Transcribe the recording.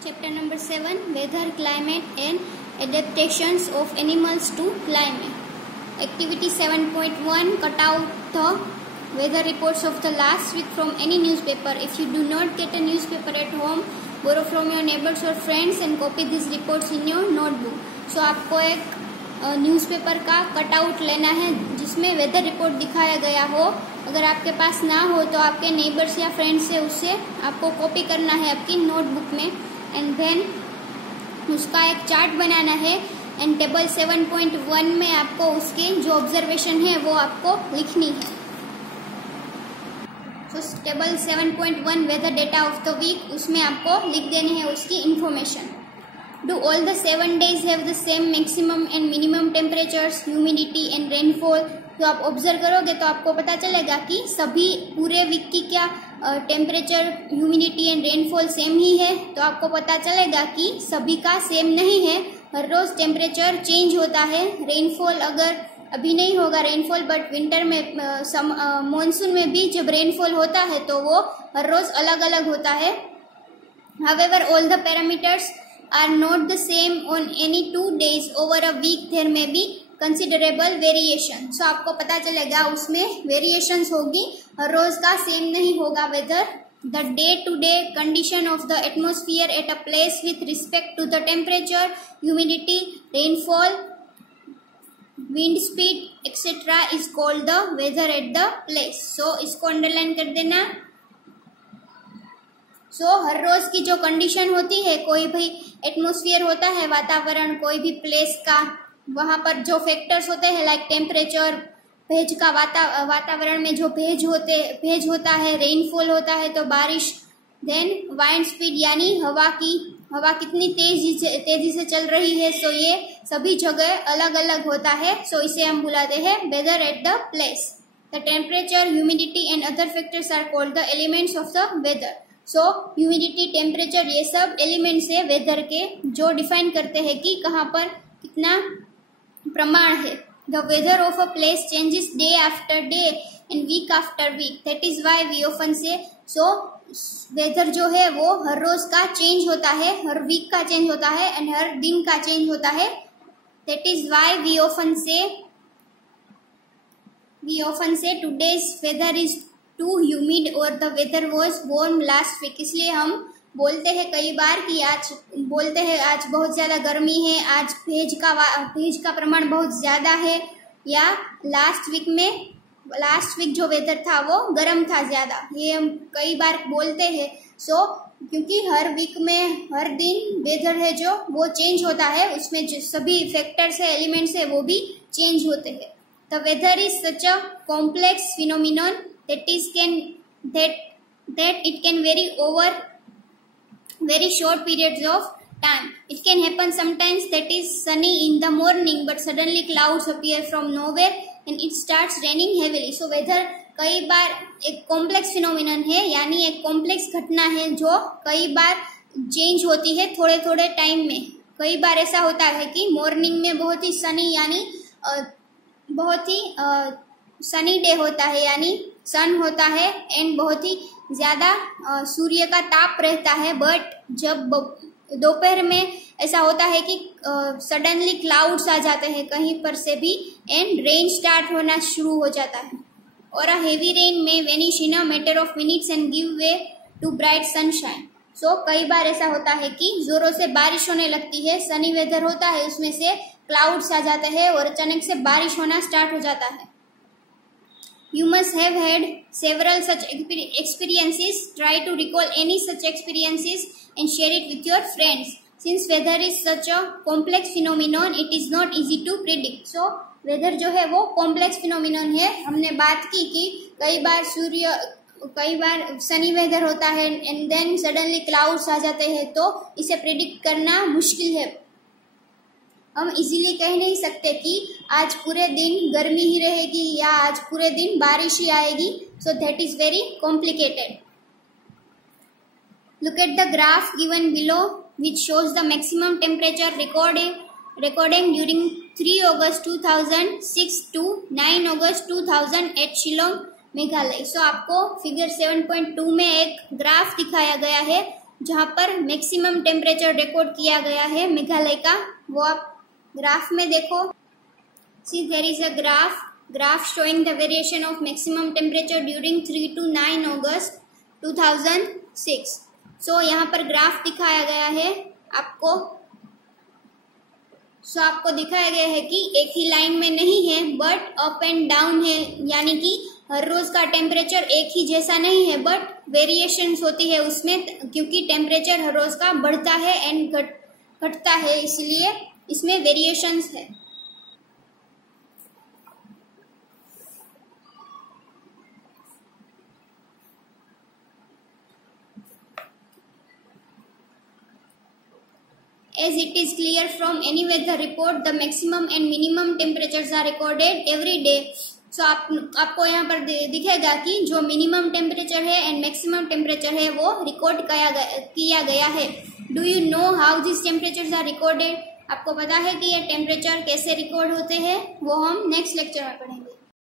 Chapter number 7, Weather, Climate and Adaptations of Animals to Climate. Activity 7.1, cut out the weather reports of the last week from any newspaper. If you do not get a newspaper at home, borrow from your neighbors or friends and copy these reports in your notebook. So आपको एक newspaper का cutout लेना है जिसमें weather report दिखाया गया हो। अगर आपके पास ना हो तो आपके नेबर्स या फ्रेंड्स से उससे आपको कॉपी करना है आपकी नोटबुक में एंड देन उसका एक चार्ट बनाना है एंड टेबल 7.1 में आपको उसकी जो ऑब्जर्वेशन है वो आपको लिखनी है। तो table 7.1 weather data of the week, उसमें आपको लिख देनी है उसकी information. Do all the 7 days have the same maximum and minimum temperatures, humidity and rainfall? तो आप ऑब्जर्व करोगे तो आपको पता चलेगा कि सभी पूरे वीक की क्या temperature, humidity and rainfall same ही है। तो आपको पता चलेगा कि सभी का सेम नहीं है, हर रोज टेम्परेचर चेंज होता है। रेनफॉल अगर अभी नहीं होगा रेनफॉल, बट विंटर में मॉनसून में भी जब रेनफॉल होता है तो वो हर रोज अलग अलग होता है। However, all the parameters are not the same on any 2 days over a week. There may be considerable variation. So आपको पता चलेगा उसमें variations होगी, हर रोज का सेम नहीं होगा weather. The day-to-day condition of the atmosphere at a place with respect to the temperature, humidity, rainfall, wind speed, etc. is called the weather at the place. So इसको underline कर देना। हर रोज की जो condition होती है, कोई भी एटमॉस्फेयर होता है वातावरण, कोई भी प्लेस का, वहां पर जो फैक्टर्स होते हैं लाइक टेम्परेचर, भेज का वातावरण में जो भेज होता है, रेनफॉल होता है तो बारिश, देन वाइंड स्पीड यानी हवा कितनी तेजी से चल रही है। सो ये सभी जगह अलग अलग होता है। सो इसे हम बुलाते हैं weather at the place. The temperature, humidity and other factors are called the elements of the weather. So humidity, temperature, ये सब एलिमेंट्स है वेदर के जो डिफाइन करते हैं कि कहाँ पर कितना प्रमाण है। The weather of a place changes day after day and week after week, that is why we often say. So weather जो है वो हर रोज का चेंज होता है, हर वीक का चेंज होता है एंड हर दिन का चेंज होता है। That is why we often say today's weather is too humid और the weather was warm last week. इसलिए हम बोलते हैं कई बार कि आज बहुत ज्यादा गर्मी है, आज भेज का प्रमाण बहुत ज्यादा है, या लास्ट वीक जो वेदर था वो गर्म था ज्यादा, ये हम कई बार बोलते हैं। सो क्योंकि हर वीक में हर दिन वेदर है जो वो चेंज होता है, उसमें जो सभी फैक्टर्स है, एलिमेंट्स है, वो भी चेंज होते हैं। The weather is such a complex phenomenon that it can vary over very short periods of time. It can happen sometimes that is sunny in the morning but suddenly clouds appear from nowhere and it starts raining heavily. So weather कई बार एक complex phenomenon है, यानी एक complex घटना है जो कई बार change होती है थोड़े थोड़े टाइम में। कई बार ऐसा होता है कि मॉर्निंग में बहुत ही सनी यानी बहुत ही सनी डे होता है, यानी सन होता है एंड बहुत ही ज्यादा सूर्य का ताप रहता है। बट जब दोपहर में ऐसा होता है कि सडनली क्लाउड्स आ जाते हैं कहीं पर से भी एंड रेन स्टार्ट होना शुरू हो जाता है। और a heavy rain may vanish in a matter of minutes and give way to bright sunshine. So कई बार ऐसा होता है कि जोरों से बारिश होने लगती है, सनी वेदर होता है, उसमें से क्लाउड्स आ जाते हैं और अचानक से बारिश होना स्टार्ट हो जाता है। You must have had several such experiences. Try to recall any such experiences and share it with your friends. Since weather is such a complex phenomenon, it is not easy to predict. So, weather जो है वो complex phenomenon है। हमने बात की कि कई बार sunny weather होता है and then suddenly clouds आ जाते हैं, तो इसे प्रेडिक्ट करना मुश्किल है। हम इजीली कह नहीं सकते कि आज पूरे दिन गर्मी ही रहेगी या आज पूरे दिन बारिश ही आएगी। So that is very complicated. Look at the graph given below which shows the maximum temperature recording during 3 August 2006 to 9 August 2000 at Shillong Meghalaya. सो आपको फिगर 7.2 में एक ग्राफ दिखाया गया है जहाँ पर मैक्सिमम टेम्परेचर रिकॉर्ड किया गया है मेघालय का, वो आप ग्राफ में देखो। See there is a graph showing the variation of maximum temperature during 3 to 9 August 2006। सो यहाँ पर ग्राफ दिखाया गया है आपको। आपको दिखाया गया है कि एक ही लाइन में नहीं है बट अप एंड डाउन है, यानी कि हर रोज का टेम्परेचर एक ही जैसा नहीं है बट वेरिएशंस होती है उसमें, क्योंकि टेम्परेचर हर रोज का बढ़ता है एंड घटता है, इसलिए इसमें वेरिएशंस है। As it is clear from any weather report, the maximum and minimum temperatures are recorded every day। सो आपको यहाँ पर दिखेगा कि जो मिनिमम टेम्परेचर है एंड मैक्सिमम टेम्परेचर है वो रिकॉर्ड किया गया है। Do you know how this temperatures are recorded? आपको पता है कि ये टेम्परेचर कैसे रिकॉर्ड होते हैं? वो हम नेक्स्ट लेक्चर में पढ़ेंगे।